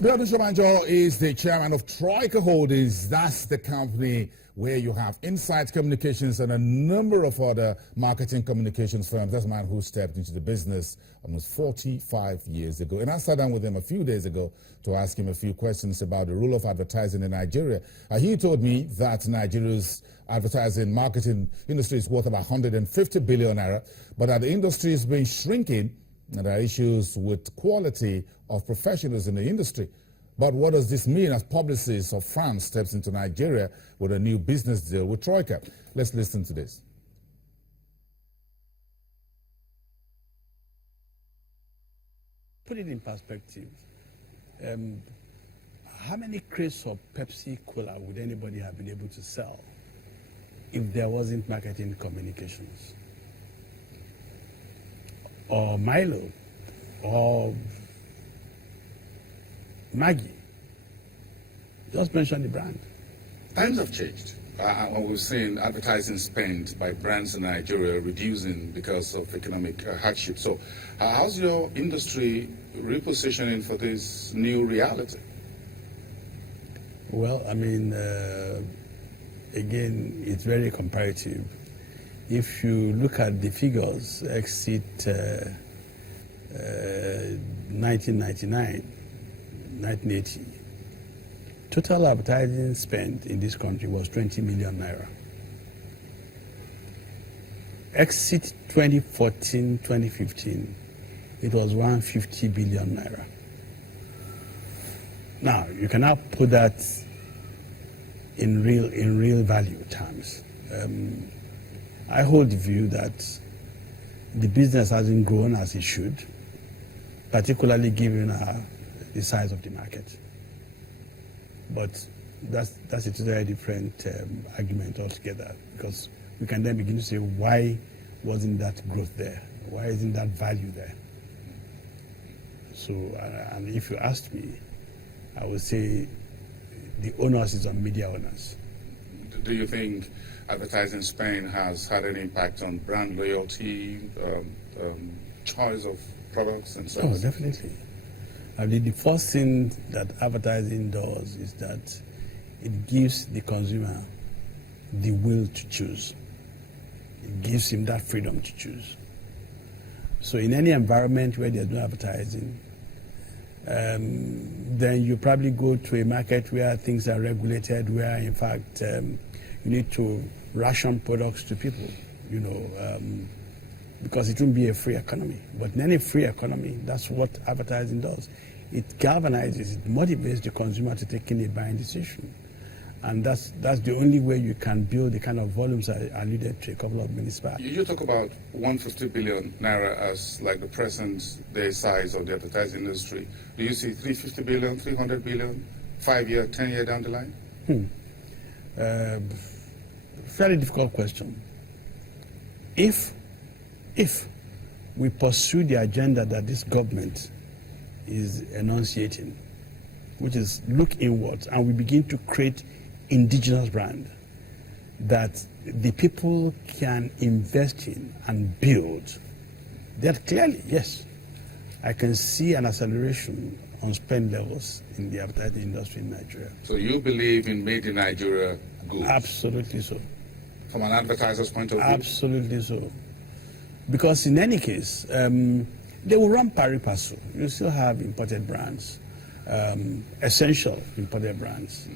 Biodun Shobanjo is the chairman of Troika Holdings. That's the company where you have Insight Communications and a number of other marketing communications firms. That's a man who stepped into the business almost 45 years ago. And I sat down with him a few days ago to ask him a few questions about the role of advertising in Nigeria. He told me that Nigeria's advertising marketing industry is worth about 150 billion naira, but that the industry has been shrinking and there are issues with quality of professionals in the industry. But what does this mean as publicist of France steps into Nigeria with a new business deal with Troika? Let's listen to this. Put it in perspective. How many crates of Pepsi Cola would anybody have been able to sell if there wasn't marketing communications? Or Milo, or Maggie. Just mention the brand. Times have changed. We've seen advertising spend by brands in Nigeria reducing because of economic hardship. So how's your industry repositioning for this new reality? Well, I mean, again, it's very comparative. If you look at the figures, exit 1999, 1980, total advertising spent in this country was 20 million naira. Exit 2014, 2015, it was 150 billion naira. Now, you can now put that in real value terms. I hold the view that the business hasn't grown as it should, particularly given the size of the market. But that's a totally different argument altogether, because we can then begin to say, why wasn't that growth there? Why isn't that value there? So, and if you asked me, I would say the onus is on media owners. Do you think advertising spend has had an impact on brand loyalty, choice of products and so on? Oh, definitely. I mean, the first thing that advertising does is that it gives the consumer the will to choose. It gives him that freedom to choose. So in any environment where there's no advertising, then you probably go to a market where things are regulated, where in fact you need to ration products to people, because it won't be a free economy. But in any free economy, that's what advertising does. It galvanizes, it motivates the consumer to take in a buying decision. And that's the only way you can build the kind of volumes I alluded to a couple of minutes back. You talk about 150 billion naira as like the present day size of the advertising industry. Do you see 350 billion, 300 billion, 5-year, 10-year down the line? Very difficult question. If we pursue the agenda that this government is enunciating, which is look inwards, and we begin to create indigenous brand that the people can invest in and build, that clearly, yes, I can see an acceleration on spend levels in the advertising industry in Nigeria. So you believe in made in Nigeria goods? Absolutely so. From an advertiser's point of view? Absolutely so. Because in any case, they will run pari passu. You still have imported brands, essential imported brands.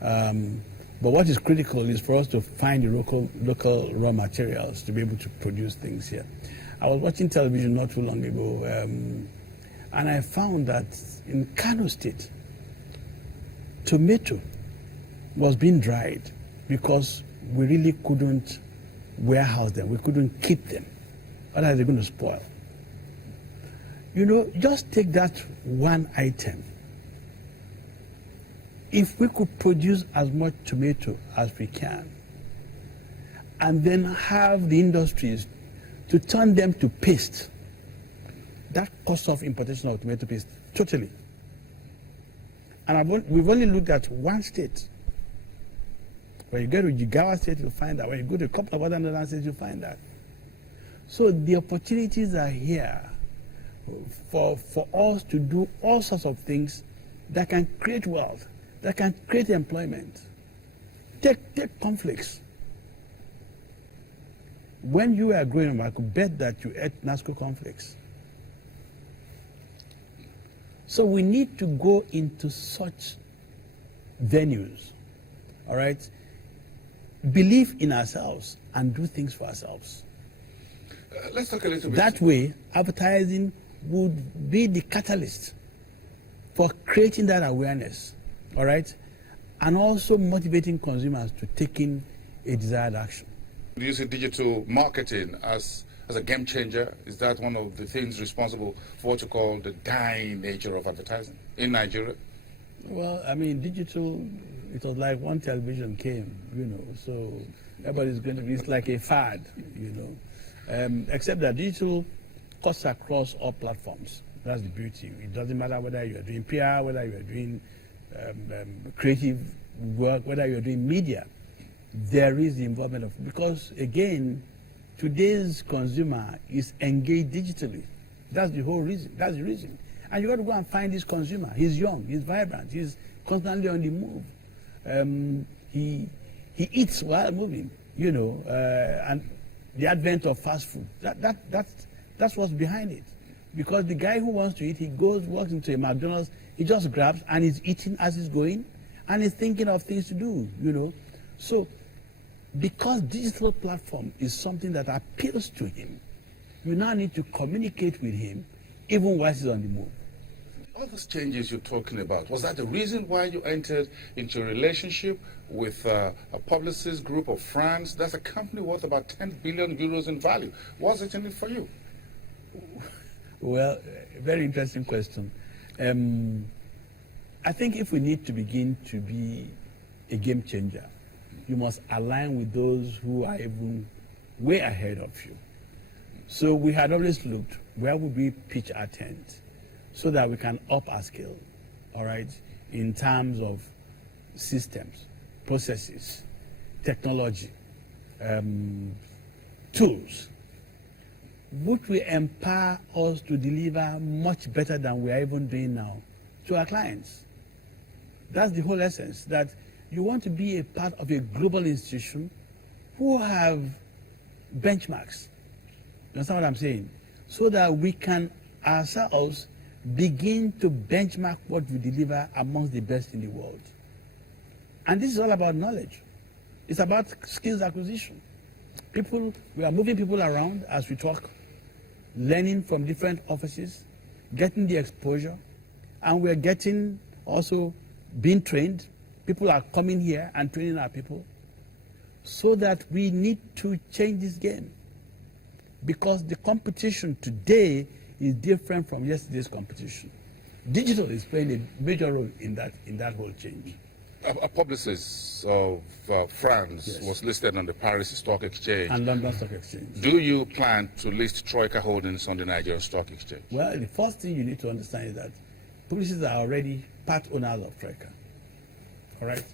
But what is critical is for us to find the local raw materials to be able to produce things here. I was watching television not too long ago, and I found that in Kano State, tomato was being dried because we really couldn't warehouse them. We couldn't keep them. Otherwise, they're going to spoil. Just take that one item. If we could produce as much tomato as we can, and then have the industries to turn them to paste, that cost of importation of tomato paste, totally. And we've only looked at one state. When you go to Jigawa State, you'll find that. When you go to a couple of other northern states, you'll find that. So the opportunities are here for us to do all sorts of things that can create wealth, that can create employment. Take conflicts. When you were growing up, I could bet that you ate NASCO conflicts. So we need to go into such venues, all right? Believe in ourselves and do things for ourselves. Let's talk a little bit. That way, advertising would be the catalyst for creating that awareness, all right? And also motivating consumers to taking a desired action. Do you see digital marketing as a game changer? Is that one of the things responsible for what you call the dying nature of advertising in Nigeria? Well, I mean, digital, it was like one television came, so everybody's going to be, it's like a fad, except that digital cuts across all platforms. That's the beauty. It doesn't matter whether you're doing PR, whether you're doing creative work, whether you're doing media. There is the involvement of, because again, today's consumer is engaged digitally. That's the whole reason. That's the reason. And you got to go and find this consumer. He's young, he's vibrant, he's constantly on the move. He eats while moving, and the advent of fast food. That's what's behind it. Because the guy who wants to eat, he walks into a McDonald's, he just grabs and he's eating as he's going, and he's thinking of things to do, So, because digital platform is something that appeals to him, you now need to communicate with him even while he's on the move. All those changes you're talking about, was that the reason why you entered into a relationship with a publicist group of France? That's a company worth about 10 billion euros in value. What's it in it for you? Well, very interesting question. I think if we need to begin to be a game changer, you must align with those who are even way ahead of you. So we had always looked, where would we pitch our tent so that we can up our skill, all right, in terms of systems, processes, technology, tools, which will empower us to deliver much better than we are even doing now to our clients. That's the whole essence, that you want to be a part of a global institution who have benchmarks. You understand what I'm saying? So that we can ourselves begin to benchmark what we deliver amongst the best in the world. And this is all about knowledge. It's about skills acquisition. We are moving people around as we talk, learning from different offices, getting the exposure, and we're getting also being trained. People are coming here and training our people, so that we need to change this game. Because the competition today is different from yesterday's competition. Digital is playing a major role in that whole change. A publicist of France Yes. was listed on the Paris Stock Exchange. And London Stock Exchange. Do you plan to list Troika Holdings on the Nigerian Stock Exchange? Well, the first thing you need to understand is that publicists are already part owners of Troika. All right?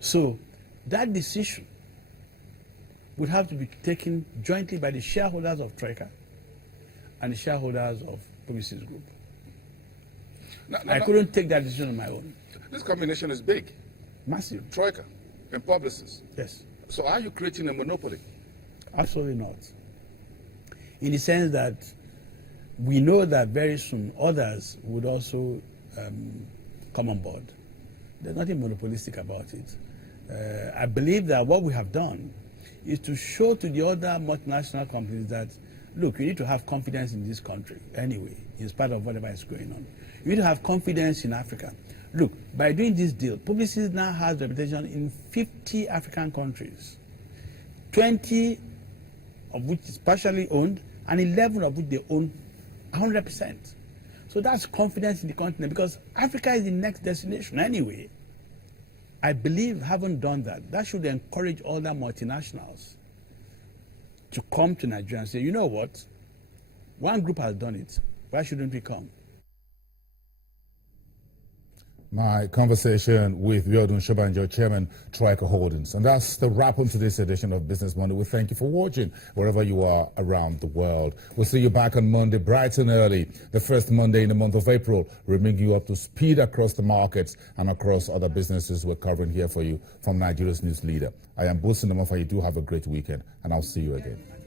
So that decision would have to be taken jointly by the shareholders of Troika and the shareholders of Publicis Group. I couldn't take that decision on my own. This combination is big. Massive. Troika and Publicis. Yes. So are you creating a monopoly? Absolutely not. In the sense that we know that very soon others would also come on board. There's nothing monopolistic about it. I believe that what we have done is to show to the other multinational companies that, look, you need to have confidence in this country anyway, in spite of whatever is going on. You need to have confidence in Africa. Look, by doing this deal, Publicis now has reputation in 50 African countries, 20 of which is partially owned, and 11 of which they own 100%. So that's confidence in the continent, because Africa is the next destination anyway. I believe, having done that, that should encourage other multinationals to come to Nigeria and say, you know what, one group has done it, why shouldn't we come? My conversation with Biodun Shobanjo, Chairman, Troika Holdings. And that's the wrap on today's edition of Business Monday. We thank you for watching wherever you are around the world. We'll see you back on Monday, bright and early, the first Monday in the month of April. We'll bring you up to speed across the markets and across other businesses we're covering here for you from Nigeria's news leader. I am Buoys. You do have a great weekend, and I'll see you again.